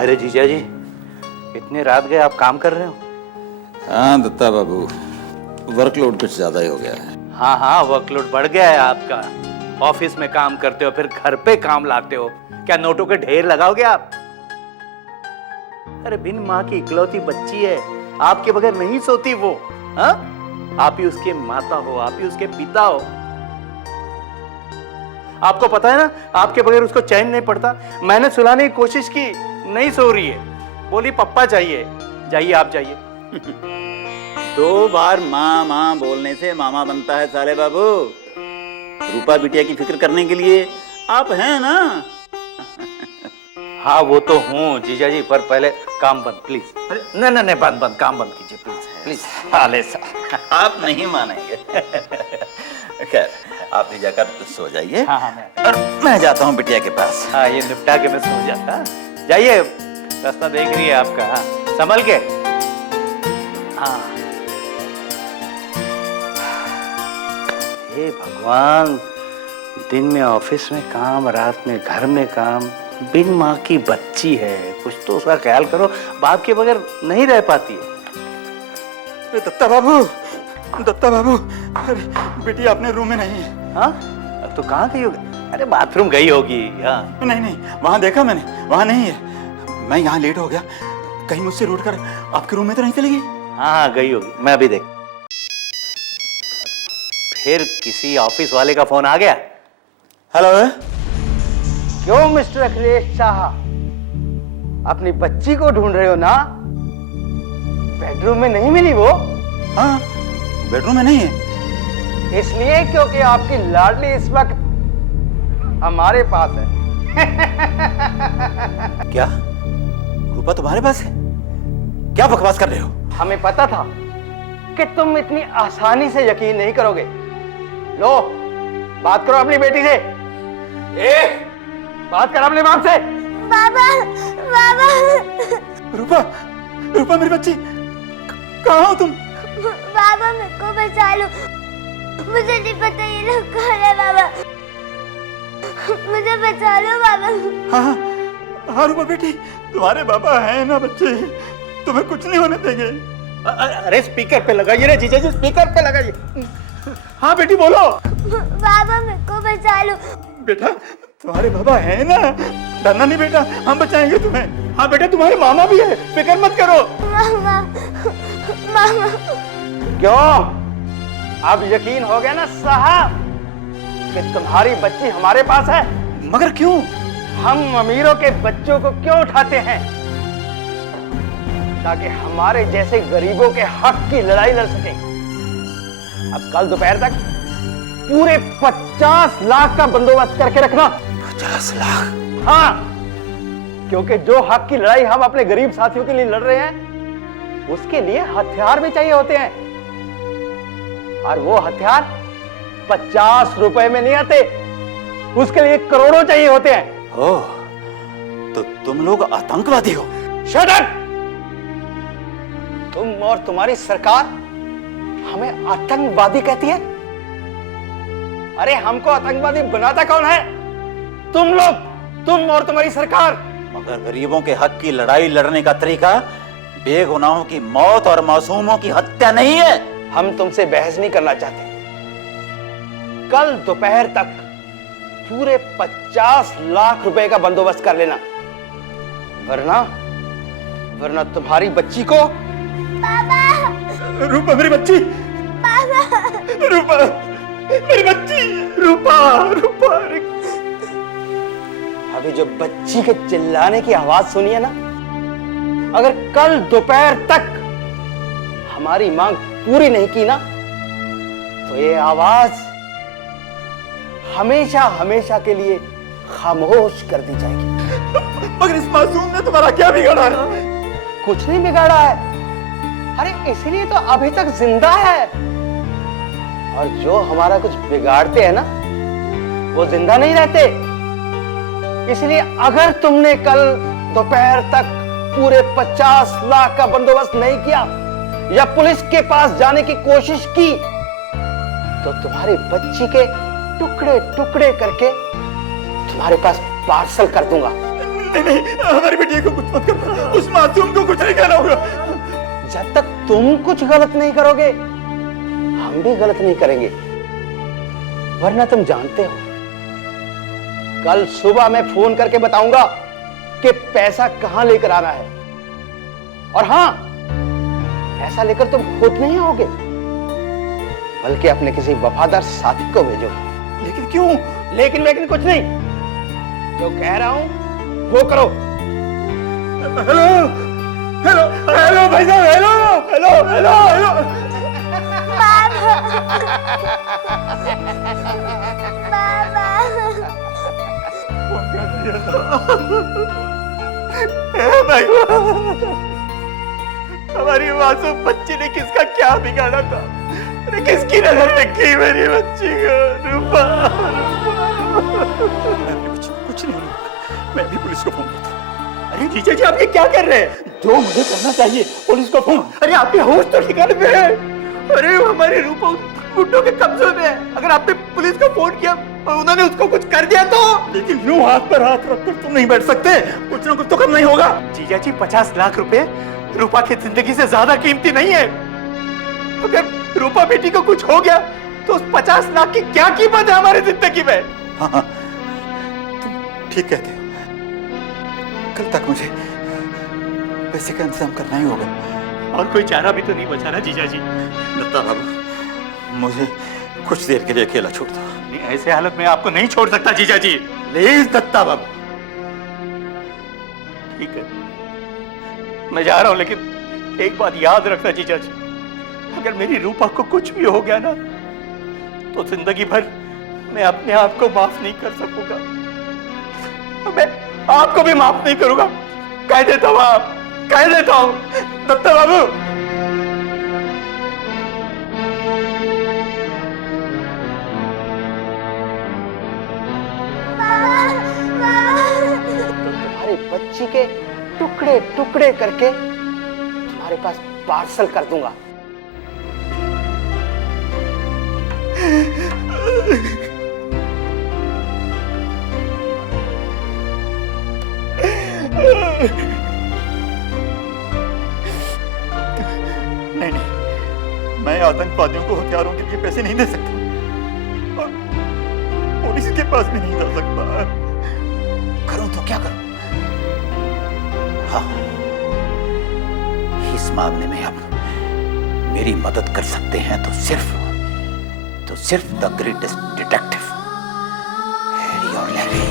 अरे जीजा जी, इतने रात गए आप काम कर रहे हो? हाँ दत्ता बाबू, वर्कलोड कुछ ज्यादा ही हो गया है। हाँ हाँ, वर्कलोड बढ़ गया है आपका। ऑफिस में काम करते हो, फिर घर पे काम लाते हो। क्या नोटों के ढेर लगाओगे आप? अरे बिन माँ की इकलौती बच्ची है, आपके बगैर नहीं सोती वो। हाँ, आप ही उसके माता हो, आप ही उसके पिता हो। आपको पता है ना, आपके बगैर उसको चैन नहीं पड़ता। मैंने सुलाने की कोशिश की, नहीं सो रही है। बोली पप्पा चाहिए। जाइए आप जाइए। 2 बार माँ माँ बोलने से मामा बनता है साले बाबू। रूपा बिटिया की फिक्र करने के लिए आप हैं ना। हाँ वो तो हूँ जीजा जी, पर पहले काम बंद प्लीज। नहीं नहीं नहीं, बंद काम बंद कीजिए प्लीज प्लीज। साले सा आप नहीं मानेंगे। खैर आप भी जाकर सो जाइए। हाँ हाँ, और मैं जाता हूँ बिटिया के पास। हाँ ये निपटा के मैं सो जाता। जाइए, रास्ता देख रही है आपका। हाँ संभल के। हाँ हे भगवान, दिन में ऑफिस में काम, रात में घर में काम। बिन माँ की बच्ची है, कुछ तो उसका ख्याल करो। बाप के बगैर नहीं रह पाती है। अरे दत्ता बाबू, अरे बिटिया अपने रूम में नहीं है। हाँ तो कहाँ गई होगी? अरे बाथरूम गई होगी। हाँ नहीं, वहां देखा मैंने, वहां नहीं है। मैं यहाँ लेट हो गया, कहीं मुझसे रूठ कर आपके रूम में तो नहीं चली गई? हाँ गई होगी, मैं अभी देख। फिर किसी ऑफिस वाले का फोन आ गया। हेलो। क्यों मिस्टर अखिलेश शाह, अपनी बच्ची को ढूंढ रहे हो ना? बेडरूम में नहीं मिली वो? हाँ बेडरूम में नहीं है। इसलिए क्योंकि आपकी लाडली इस वक्त हमारे पास है। क्या रूपा तुम्हारे पास है? क्या बकवास कर रहे हो? हमें पता था कि तुम इतनी आसानी से यकीन नहीं करोगे। लो बात करो अपनी बेटी से। बात कर अपने बाप से। बाबा रूपा मेरी बच्ची, कहाँ हो तुम? बाबा मेरे को बचा लो, मुझे नहीं पता ये लोग कौन है। बाबा मुझे बचा लो बाबा। हाँ रूपा बेटी, तुम्हारे बाबा हैं ना बच्चे, तुम्हें कुछ नहीं होने देंगे। अरे स्पीकर पे लगाइए ना जीजा जी, स्पीकर पे लगाइए। हाँ बेटी बोलो। बाबा मेरे को बचा लो। बेटा तुम्हारे बाबा हैं ना, डरना नहीं बेटा, हम बचाएंगे तुम्हें। हाँ बेटा तुम्हारे मामा भी है, फिक्र मत करो। मामा मामा। क्यों, अब यकीन हो गया ना साहब कि तुम्हारी बच्ची हमारे पास है? मगर क्यों? हम अमीरों के बच्चों को क्यों उठाते हैं? ताकि हमारे जैसे गरीबों के हक की लड़ाई लड़ सके। अब कल दोपहर तक पूरे 50 लाख का बंदोबस्त करके रखना। 50 लाख? हाँ, क्योंकि जो हक की लड़ाई हम अपने गरीब साथियों के लिए लड़ रहे हैं, उसके लिए हथियार भी चाहिए होते हैं। और वो हथियार 50 रुपए में नहीं आते, उसके लिए करोड़ों चाहिए होते हैं। ओह, तो तुम लोग आतंकवादी हो? Shut up! तुम और तुम्हारी सरकार हमें आतंकवादी कहती है? अरे हमको आतंकवादी बनाता कौन है? तुम लोग, तुम और तुम्हारी सरकार। मगर गरीबों के हक की लड़ाई लड़ने का तरीका बेगुनाहों की मौत और मासूमों की हत्या नहीं है। हम तुमसे बहस नहीं करना चाहते। कल दोपहर तक पूरे 50 लाख रुपए का बंदोबस्त कर लेना, वरना तुम्हारी बच्ची को। बाबा रूपा मेरी बच्ची, बाबा रूपा मेरी बच्ची, रूपा। अभी जो बच्ची के चिल्लाने की आवाज सुनी है ना, अगर कल दोपहर तक हमारी मांग पूरी नहीं की ना, तो ये आवाज हमेशा के लिए खामोश कर दी जाएगी। मगर इस मासूम ने तुम्हारा क्या बिगाड़ा है? कुछ नहीं बिगाड़ा है। अरे इसीलिए तो अभी तक जिंदा है। और जो हमारा कुछ बिगाड़ते हैं ना, वो जिंदा नहीं रहते। इसलिए अगर तुमने कल दोपहर तक पूरे 50 लाख का बंदोबस्त नहीं किया या पुलिस के पास जाने की कोशिश की, तो तुम्हारी बच्ची के टुकड़े टुकड़े करके तुम्हारे पास पार्सल कर दूंगा। नहीं, हमारी बेटी को कुछ मत करना, उस मासूम को कुछ नहीं कहना होगा। जब तक तुम कुछ गलत नहीं करोगे हम भी गलत नहीं करेंगे, वरना तुम जानते हो कल सुबह मैं फोन करके बताऊंगा कि पैसा कहां लेकर आना है। और हां, पैसा लेकर तुम खुद नहीं आओगे बल्कि अपने किसी वफादार साथी को भेजोगे। लेकिन क्यों? लेकिन कुछ नहीं, जो कह रहा हूं वो करो। हेलो हेलो हेलो भाई साहब, हेलो हेलो हेलो हेलो। भाई, हमारी मासूम बच्ची ने किसका क्या बिगाड़ा था? अरे किसकी नजर लगी मेरी बच्ची को? रूपा, कुछ नहीं, मैं भी पुलिस को फोन करता हूं। अरे जीजा जी, आप ये क्या कर रहे हैं? जो मुझे करना चाहिए, पुलिस को फोन। अरे आपके होश तो ठिकाने पे है। अरे हमारी रूपा गुंडों के कब्जे में है। अगर आपने पुलिस को फोन किया और उन्होंने उसको कुछ कर दिया तो? लेकिन यूं हाथ पर हाथ रखकर तुम नहीं बैठ सकते, कुछ ना कुछ तो करना ही होगा। जीजा जी, 50 लाख रुपए रूपा की जिंदगी से ज्यादा कीमती नहीं है। अगर रूपा बेटी को कुछ हो गया तो उस 50 लाख की क्या कीमत है हमारी जिंदगी में? हाँ, तुम ठीक कहते हो। कल तक मुझे पैसे का इंतजाम करना ही होगा। और कोई चारा भी तो नहीं बचा ना जीजा जी? दत्ता बाबू, मुझे कुछ देर के लिए अकेला छोड़ दो। ऐसे हालत में आपको नहीं छोड़ सकता जीजा जी। प्लीज दत्ता बाबू। ठीक है, मैं जा रहा हूं, लेकिन एक बात याद रखना जीजा जी, अगर मेरी रूपा को कुछ भी हो गया ना तो जिंदगी भर मैं अपने आप को माफ नहीं कर सकूंगा। मैं आपको भी माफ नहीं करूंगा। कह देता हूं, आप कह देता हूं दत्ता बाबू। तुम्हारी बच्ची के टुकड़े टुकड़े करके तुम्हारे पास पार्सल कर दूंगा। नहीं, मैं आतंकवादियों को हथियारों के लिए पैसे नहीं दे सकता और पुलिस के पास भी नहीं जा सकता। करूं तो क्या करूं? हाँ, इस मामले में आप मेरी मदद कर सकते हैं तो सिर्फ द ग्रेटेस्ट डिटेक्टिव हैरी और लैरी।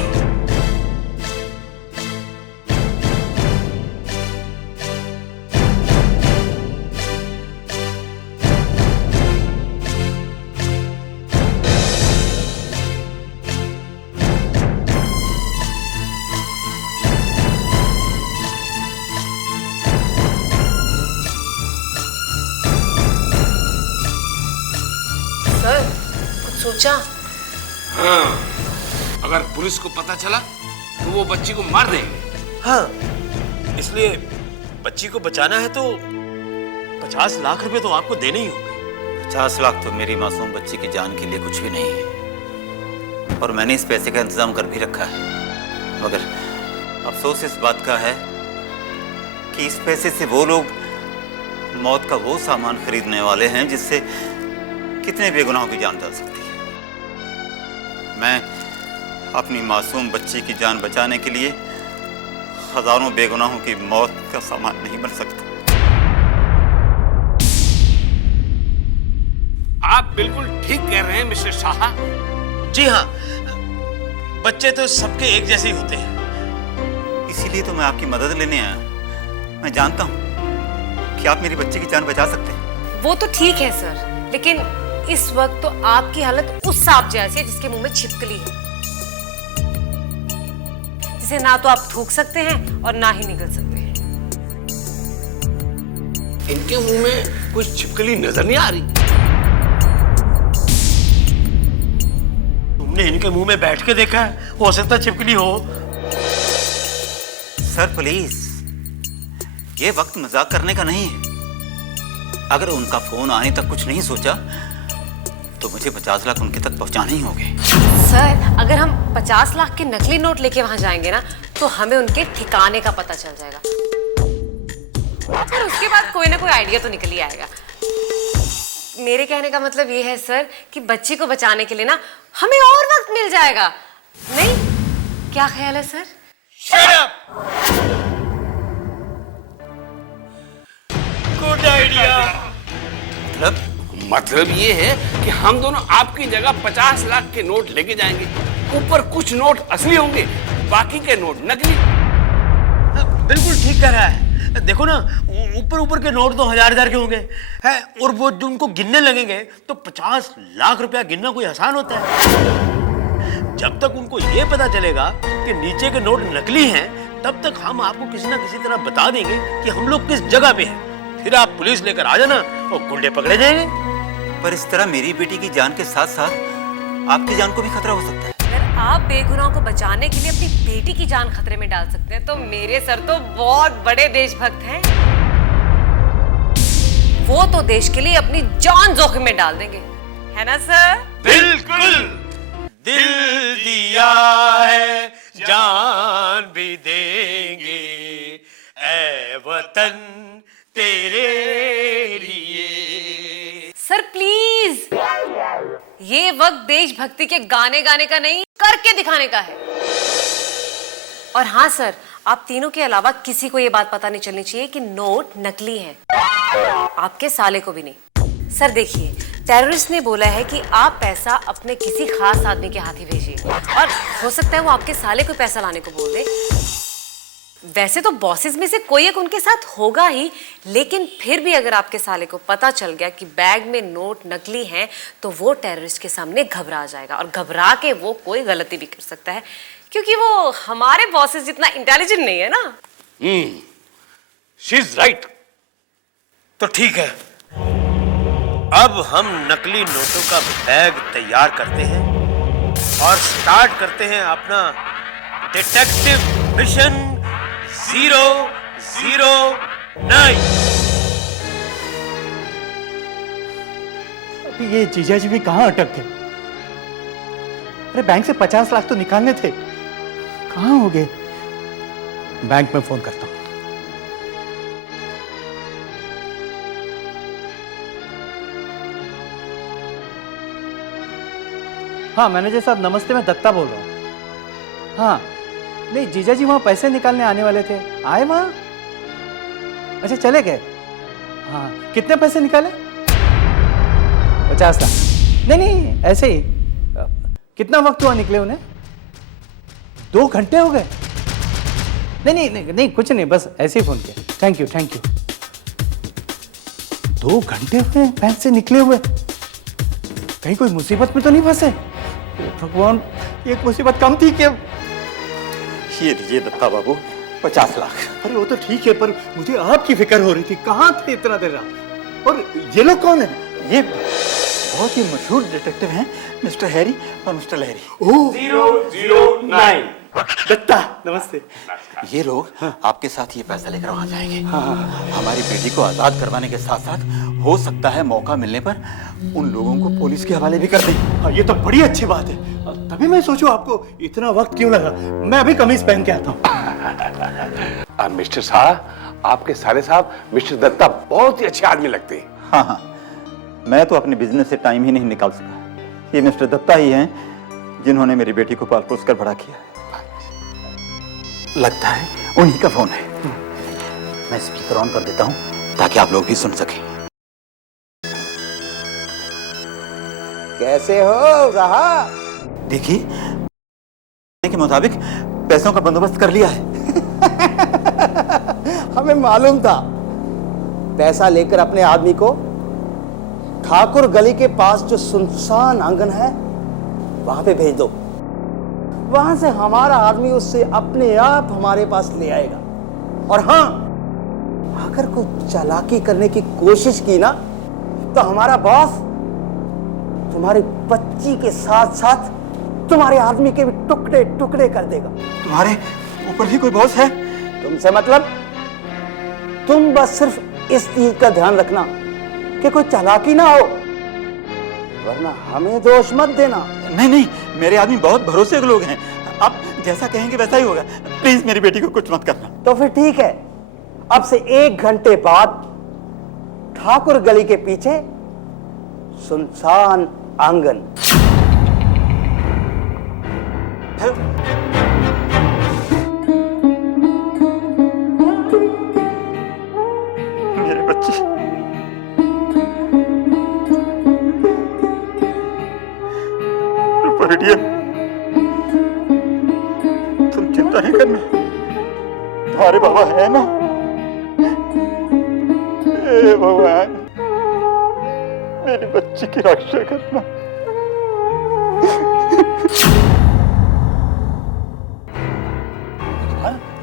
सोचा? हाँ, अगर पुलिस को पता चला तो वो बच्ची को मार देंगे। हाँ, इसलिए बच्ची को बचाना है तो 50 लाख रुपए तो आपको देने ही होंगे। 50 लाख तो मेरी मासूम बच्ची की जान के लिए कुछ भी नहीं है और मैंने इस पैसे का इंतजाम कर भी रखा है। मगर अफसोस इस बात का है कि इस पैसे से वो लोग मौत का वो सामान खरीदने वाले हैं जिससे कितने बेगुनाहों की जान जा सकती है। मैं अपनी मासूम बच्ची की जान बचाने के लिए हजारों बेगुनाहों की मौत का सामान नहीं बन सकता। आप बिल्कुल ठीक कह रहे हैं मिस्टर शाह। जी हाँ, बच्चे तो सबके एक जैसे ही होते हैं। इसीलिए तो मैं आपकी मदद लेने आया। मैं जानता हूँ कि आप मेरी बच्ची की जान बचा सकते हैं। वो तो ठीक है सर, लेकिन इस वक्त तो आपकी हालत उस सांप जैसी है जिसके मुंह में छिपकली है, जिसे ना तो आप थूक सकते हैं और ना ही निगल सकते हैं। इनके मुंह में कुछ छिपकली नजर नहीं आ रही। तुमने इनके मुंह में बैठ के देखा है? हो सकता छिपकली हो। सर प्लीज, ये वक्त मजाक करने का नहीं है। अगर उनका फोन आने तक कुछ नहीं सोचा तो मुझे 50 लाख उनके तक पहुंचाने ही होंगे। सर, अगर हम 50 लाख के नकली नोट लेके वहां जाएंगे ना तो हमें उनके ठिकाने का पता चल जाएगा। और उसके बाद कोई ना कोई आइडिया तो निकल ही आएगा। मेरे कहने का मतलब ये है सर कि बच्ची को बचाने के लिए ना हमें और वक्त मिल जाएगा। नहीं, क्या ख्याल है sir? Shut up! Good idea. मतलब ये है कि हम दोनों आपकी जगह 50 लाख के नोट लेके जाएंगे। ऊपर कुछ नोट असली होंगे, बाकी के नोट नकली। बिल्कुल ठीक कह रहा है। देखो ना, ऊपर ऊपर के नोट तो हजार के होंगे है, और वो जो उनको गिनने लगेंगे तो 50 लाख रुपया गिनना कोई आसान होता है। जब तक उनको ये पता चलेगा कि नीचे के नोट नकली हैं, तब तक हम आपको किसी ना किसी तरह बता देंगे कि हम लोग किस जगह पे हैं। फिर आप पुलिस लेकर आ जाना और गुंडे पकड़े जाएंगे। पर इस तरह मेरी बेटी की जान के साथ साथ आपकी जान को भी खतरा हो सकता है। अगर आप बेगुनाहों को बचाने के लिए अपनी बेटी की जान खतरे में डाल सकते हैं तो मेरे सर तो बहुत बड़े देशभक्त हैं। वो तो देश के लिए अपनी जान जोखिम में डाल देंगे, है ना सर? बिल्कुल। दिल दिया है जान भी देंगे, ऐ वतन तेरे लिए। सर प्लीज, ये वक्त देशभक्ति के गाने गाने का नहीं, करके दिखाने का है। और हाँ सर, आप तीनों के अलावा किसी को ये बात पता नहीं चलनी चाहिए कि नोट नकली है। आपके साले को भी नहीं। सर देखिए, टेररिस्ट ने बोला है कि आप पैसा अपने किसी खास आदमी के हाथ ही भेजिए, और हो सकता है वो आपके साले को पैसा लाने को बोल दे। वैसे तो बॉसेस में से कोई एक उनके साथ होगा ही, लेकिन फिर भी अगर आपके साले को पता चल गया कि बैग में नोट नकली हैं, तो वो टेररिस्ट के सामने घबरा जाएगा, और घबरा के वो कोई गलती भी कर सकता है, क्योंकि वो हमारे बॉसेस जितना इंटेलिजेंट नहीं है ना। She is right. तो ठीक है, अब हम नकली नोटों का बैग तैयार करते हैं और स्टार्ट करते हैं अपना डिटेक्टिव मिशन 009। अभी ये जीजा जी भी कहाँ अटक गए? अरे बैंक से 50 लाख तो निकालने थे, कहाँ हो गए? बैंक में फोन करता हूं। हाँ मैनेजर साहब नमस्ते, मैं दत्ता बोल रहा हूँ। हाँ नहीं, जीजा जी वहां पैसे निकालने आने वाले थे, आए वहां? अच्छा चले गए? हाँ कितने पैसे निकाले? 50 लाख? नहीं नहीं ऐसे ही। कितना वक्त हुआ निकले उन्हें? 2 घंटे हो गए? नहीं नहीं नहीं, नहीं कुछ नहीं, बस ऐसे ही फोन किया। Thank you thank you. 2 घंटे हुए बैंक से निकले हुए, कहीं कोई मुसीबत में तो नहीं फंसे? भगवान, एक मुसीबत कम थी क्या? ये लीजिए दत्ता बाबू 50 लाख। अरे वो तो ठीक है, पर मुझे आपकी फिक्र हो रही थी, कहाँ थे इतना देर रात? और ये लोग कौन है? ये बहुत ही मशहूर डिटेक्टिव हैं, मिस्टर हैरी और मिस्टर लहरी। ओह 009। दत्ता नमस्ते। ये लोग आपके साथ ये पैसा लेकर वहां जाएंगे। हमारी बेटी को आजाद करवाने के साथ साथ हो सकता है मौका मिलने पर उन लोगों को पुलिस के हवाले भी कर दें। हाँ, ये तो बड़ी अच्छी बात है। तभी मैं सोचूं आपको इतना वक्त क्यों लगा। मैं अभी कमीज पहन के आता हूँ। मिस्टर साहब, आपके साले साहब मिस्टर दत्ता बहुत ही अच्छे आदमी लगते हैं। हाँ हाँ, मैं तो अपने बिजनेस से टाइम ही नहीं निकाल सका। ये मिस्टर दत्ता ही हैं जिन्होंने मेरी बेटी को पाल पोस कर बड़ा किया। लगता है उन्हीं का फोन है। मैं स्पीकर ऑन कर देता हूँ ताकि आप लोग भी सुन सकें। कैसे हो साहब? देखिए के मुताबिक पैसों का बंदोबस्त कर लिया है। हमें मालूम था। पैसा लेकर अपने आदमी को ठाकुर गली के पास जो सुनसान आंगन है वहां पे भेज दो। वहां से हमारा आदमी उससे अपने आप हमारे पास ले आएगा। और हाँ, अगर कोई चालाकी करने की कोशिश की ना तो हमारा बॉस तुम्हारी बच्ची के साथ साथ तुम्हारे आदमी के भी टुकड़े टुकड़े कर देगा। तुम्हारे ऊपर भी कोई बॉस है? तुमसे मतलब? तुम बस सिर्फ इस चीज का ध्यान रखना कि कोई चालाकी ना हो, वरना हमें दोष मत देना। नहीं नहीं, मेरे आदमी बहुत भरोसे के लोग हैं। आप जैसा कहेंगे वैसा ही होगा। प्लीज मेरी बेटी को कुछ मत करना। तो फिर ठीक है, अब से 1 घंटे बाद ठाकुर गली के पीछे सुनसान आंगन। मेरे बच्चे, बेटिया, तुम चिंता नहीं करना, तुम्हारे बाबा है ना। हे भगवान, मेरी बच्ची की रक्षा करना।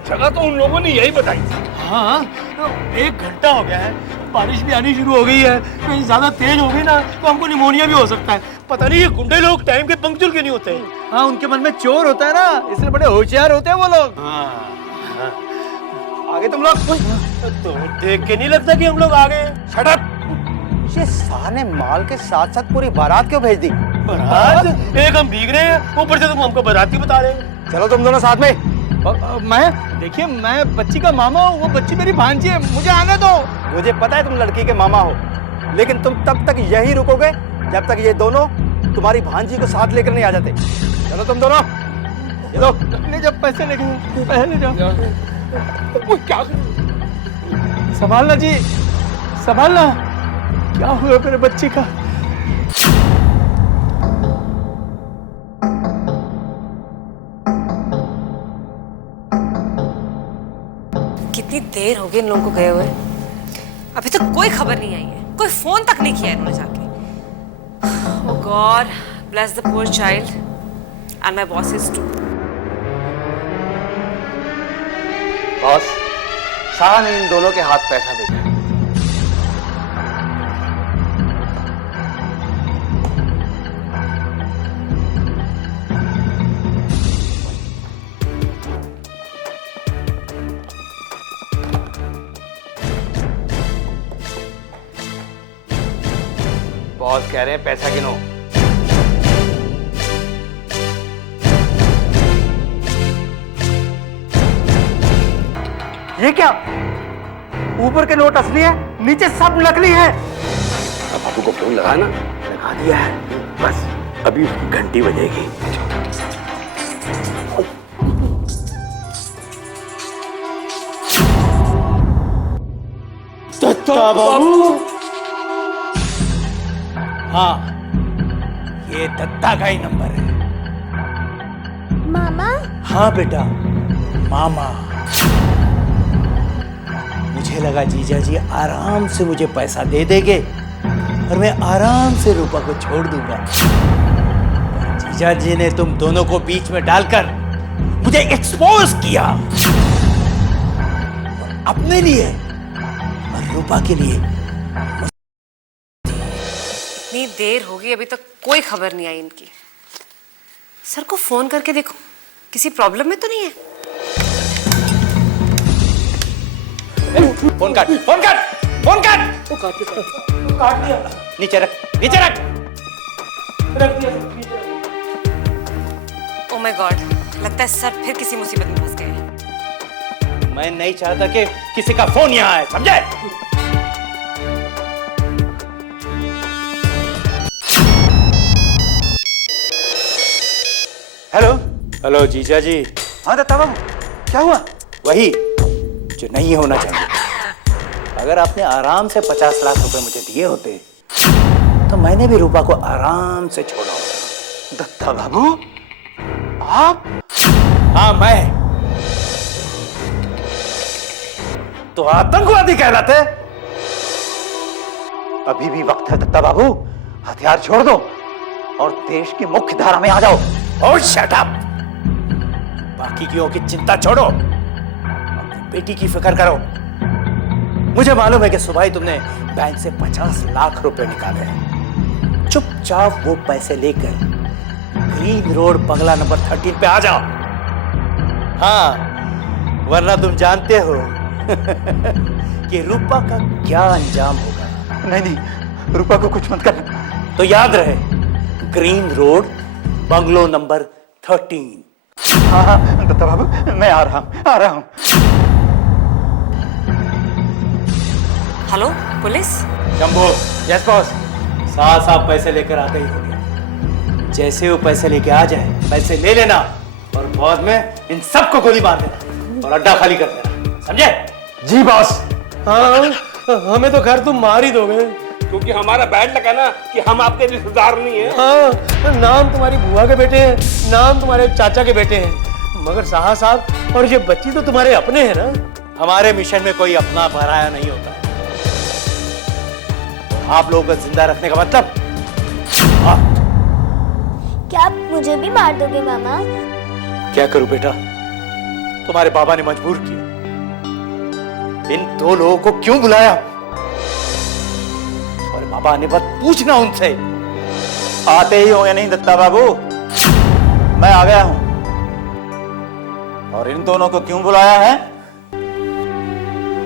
जगह तो उन लोगों ने यही बताई थी। हाँ, 1 घंटा हो गया है, बारिश भी आनी शुरू हो गई है। कहीं ज्यादा तेज हो गई ना तो हमको निमोनिया भी हो सकता है। पता नहीं ये गुंडे लोग टाइम के पंक्चुअल क्यों नहीं होते। हाँ, उनके मन में चोर होता है ना, इसलिए बड़े होशियार होते हैं वो लोग। आगे तुम लोग। तो देख के नहीं लगता कि हम लोग आ गए। Shut up! ये शाह ने माल के साथ साथ पूरी बारात क्यों भेज दी? बारात? एक हम भीग रहे हैं, ऊपर से तुम हमको बाराती बता रहे हैं। चलो तुम दोनों साथ में। देखिए, मैं बच्ची का मामा हूँ, वो बच्ची मेरी भांजी है, मुझे आने दो। मुझे पता है तुम लड़की के मामा हो, लेकिन तुम तब तक यही रुकोगे जब तक ये दोनों तुम्हारी भांजी को साथ लेकर नहीं आ जाते। चलो तुम दोनों, ये लो। ले जाओ पैसे, लेके पहले जाओ। क्या संभालना जी, संभालना। क्या हुआ मेरे बच्चे का? कितनी देर हो गई इन लोगों को गए हुए, अभी तक कोई खबर नहीं आई है, कोई फोन तक नहीं किया इन्होंने जाके। Oh God, bless the poor child and my bosses too. Boss, Shah ने इन दोनों के हाथ पैसा भेजा। बॉस कह रहे हैं पैसा गिनो। ये क्या? ऊपर के नोट असली है, नीचे सब नकली है। अब बाबू को फोन लगा ना। लगा दिया है, बस अभी उसकी घंटी बजेगी। दत्ता बाबू। हाँ, ये दत्ता का ही नंबर है। मामा, हाँ बेटा, मामा। मुझे लगा जीजा जी आराम से मुझे पैसा दे देंगे और मैं आराम से रूपा को छोड़ दूंगा। पर जीजा जी ने तुम दोनों को बीच में डालकर मुझे एक्सपोज किया, और अपने लिए और रूपा के लिए। इतनी देर हो गई, अभी तक कोई खबर नहीं आई इनकी। सर को फोन करके देखो, किसी प्रॉब्लम में तो नहीं है। फोन काट, फोन काट, फोन काट। काट दिया। नीचे रख, नीचे रख। रख दिया। ओह माय गॉड, लगता है सर फिर किसी मुसीबत में फंस गए हैं। मैं नहीं चाहता कि किसी का फोन यहाँ आए, समझे? हेलो हेलो जीजा जी। हाँ दत्ता बाबू, क्या हुआ? वही जो नहीं होना चाहिए। अगर आपने आराम से 50 लाख रुपए मुझे दिए होते तो मैंने भी रूपा को आराम से छोड़ा होता। दत्ता बाबू, आप? हाँ, मैं तो आतंकवादी कहलाते। अभी भी वक्त है दत्ता बाबू, हथियार छोड़ दो और देश की मुख्य धारा में आ जाओ। ओह शट अप! बाकी की की चिंता छोड़ो, अपनी बेटी की फिक्र करो। मुझे मालूम है कि सुबह ही तुमने बैंक से 50 लाख रुपए निकाले हैं। चुपचाप वो पैसे लेकर ग्रीन रोड बंगला नंबर 13 पे आ जाओ। हाँ, वरना तुम जानते हो कि रूपा का क्या अंजाम होगा। नहीं नहीं, रूपा को कुछ मत करना। तो याद रहे, ग्रीन रोड बंगलो नंबर 13। हाँ हाँ दत्ता बाबू, मैं आ रहा हूँ। Hello police. Shambhu. Yes boss. साहब पैसे लेकर आते ही होंगे। जैसे वो पैसे लेके आ जाए, पैसे ले लेना और बाद में इन सबको गोली मार देना और अड्डा खाली कर देना, समझे? जी बॉस। हाँ, हमें तो खैर तुम मार ही दोगे। क्योंकि हमारा बैड लगा ना कि हम आपके रिश्तेदार नहीं है। हाँ, नाम तुम्हारी बुआ के बेटे हैं, नाम तुम्हारे चाचा के बेटे हैं, मगर साहब और ये बच्ची तो तुम्हारे अपने हैं ना। हमारे मिशन में कोई अपना पराया नहीं होता है। आप लोगों को जिंदा रखने का मतलब? हाँ। क्या आप मुझे भी मार दोगे मामा? क्या करूं बेटा, तुम्हारे पापा ने मजबूर किया। इन दो लोगों को क्यों बुलाया? और पापा आने बाद पूछना उनसे। आते ही होंगे नहीं दत्ता बाबू, मैं आ गया हूं। और इन दोनों को क्यों बुलाया है,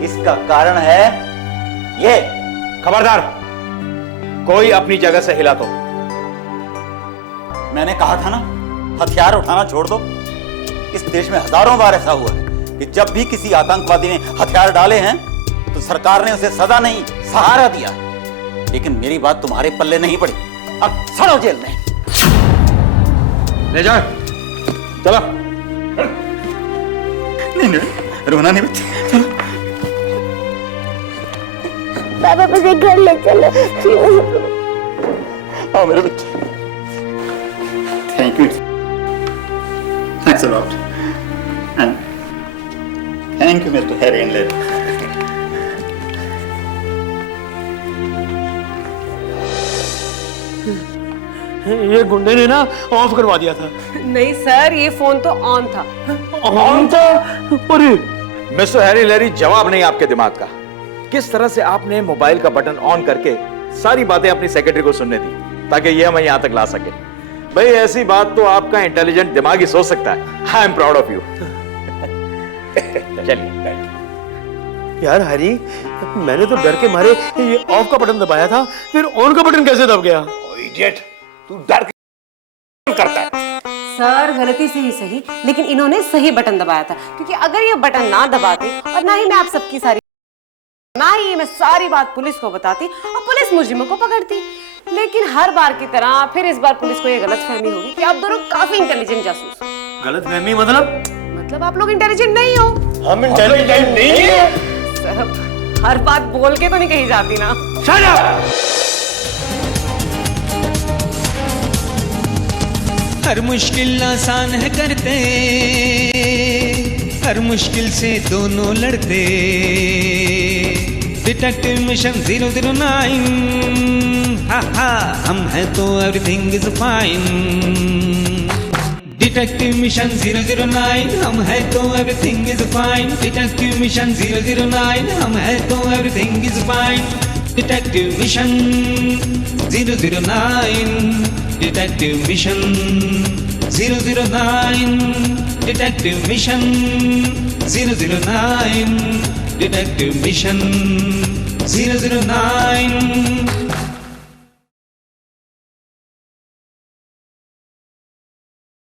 इसका कारण है ये। खबरदार, कोई अपनी जगह से हिला तो। मैंने कहा था ना, हथियार उठाना छोड़ दो। इस देश में हजारों बार ऐसा हुआ है कि जब भी किसी आतंकवादी ने हथियार डाले हैं तो सरकार ने उसे सजा नहीं, सहारा दिया। लेकिन मेरी बात तुम्हारे पल्ले नहीं पड़ी। अब सड़ो जेल में। ले जाओ, चलो। नहीं, रोना नहीं बच्चे। पापा मुझे घर ले चलो। आओ मेरे बच्चे। Thank you. Thanks a lot. And thank you mister Harry and lady. ये गुंडे ने ना ऑफ करवा दिया था। नहीं सर, ये फोन तो ऑन था। ऑन था? अरे मिस्टर हैरी लैरी, जवाब नहीं आपके दिमाग का। किस तरह से आपने मोबाइल का बटन ऑन करके सारी बातें अपनी सेक्रेटरी को सुनने दी ताकि ये हमें यहां तक ला सके? भाई ऐसी बात तो आपका इंटेलिजेंट दिमाग ही सोच सकता है। I am proud of you. चलिए। यार हरी, मैंने तो डर के मारे ये ऑफ का बटन दबाया था, फिर ऑन का बटन कैसे दब गया? इडियट, तू डर क्यों करता है? सर गलती से ही सही, लेकिन इन्होंने सही बटन दबाया था, क्योंकि अगर ये बटन ना दबाते और ना ही मैं आप सबकी मैं सारी बात पुलिस को बताती और पुलिस मुजरिमों को पकड़ती। लेकिन हर बार की तरह फिर इस बार पुलिस को ये गलतफहमी होगी कि आप दोनों काफी इंटेलिजेंट जासूस हो। गलतफहमी मतलब आप लोग इंटेलिजेंट नहीं हो। हम इंटेलिजेंट नहीं है। सर हर बात बोल के तो नहीं कही जाती ना। Shut up! हर मुश्किल आसान है करते, हर मुश्किल से दोनों लड़ते। डिटेक्टिव मिशन 009, हा हा, हम हैं तो everything is fine. Detective mission 009, हम हैं तो everything is fine. Detective mission 009, हम हैं तो everything is fine. Detective mission 009, detective mission 009, detective mission 009, detective mission 009।